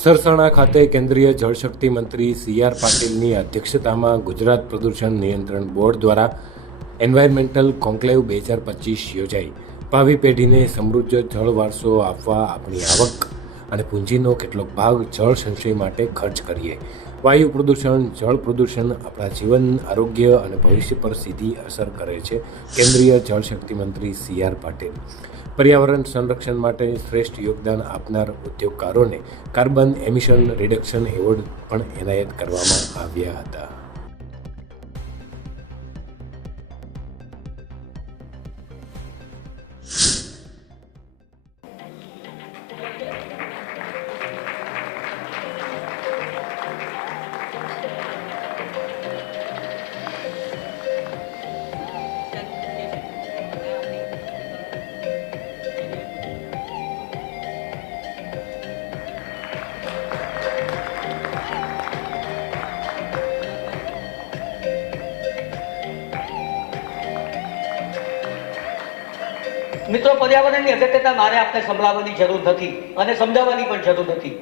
સરસાણા ખાતે કેન્દ્રીય જળશક્તિ મંત્રી સી આર પાટીલની અધ્યક્ષતામાં ગુજરાત પ્રદૂષણ નિયંત્રણ બોર્ડ દ્વારા એન્વાયરમેન્ટલ કોન્ક્લેવ બે હજાર પચીસ યોજાઈ. ભાવિ પેઢીને સમૃદ્ધ જળ વારસો આપવા આપણી આવક અને પૂંજીનો કેટલોક ભાગ જળ સંચય માટે ખર્ચ કરીએ. વાયુ પ્રદૂષણ, જળ પ્રદૂષણ આપણા જીવન, આરોગ્ય અને ભવિષ્ય પર સીધી અસર કરે છે, કેન્દ્રીય જળશક્તિ મંત્રી સી આર પાટીલ. પર્યાવરણ સંરક્ષણ માટે શ્રેષ્ઠ યોગદાન આપનાર ઉદ્યોગકારોને કાર્બન એમિશન રિડક્શન એવોર્ડ પણ એનાયત કરવામાં આવ્યા હતા. મિત્રો પર્યાવરણની અગત્યતા મારે આપને સંભળાવવાની જરૂર નથી અને સમજાવવાની પણ જરૂર નથી.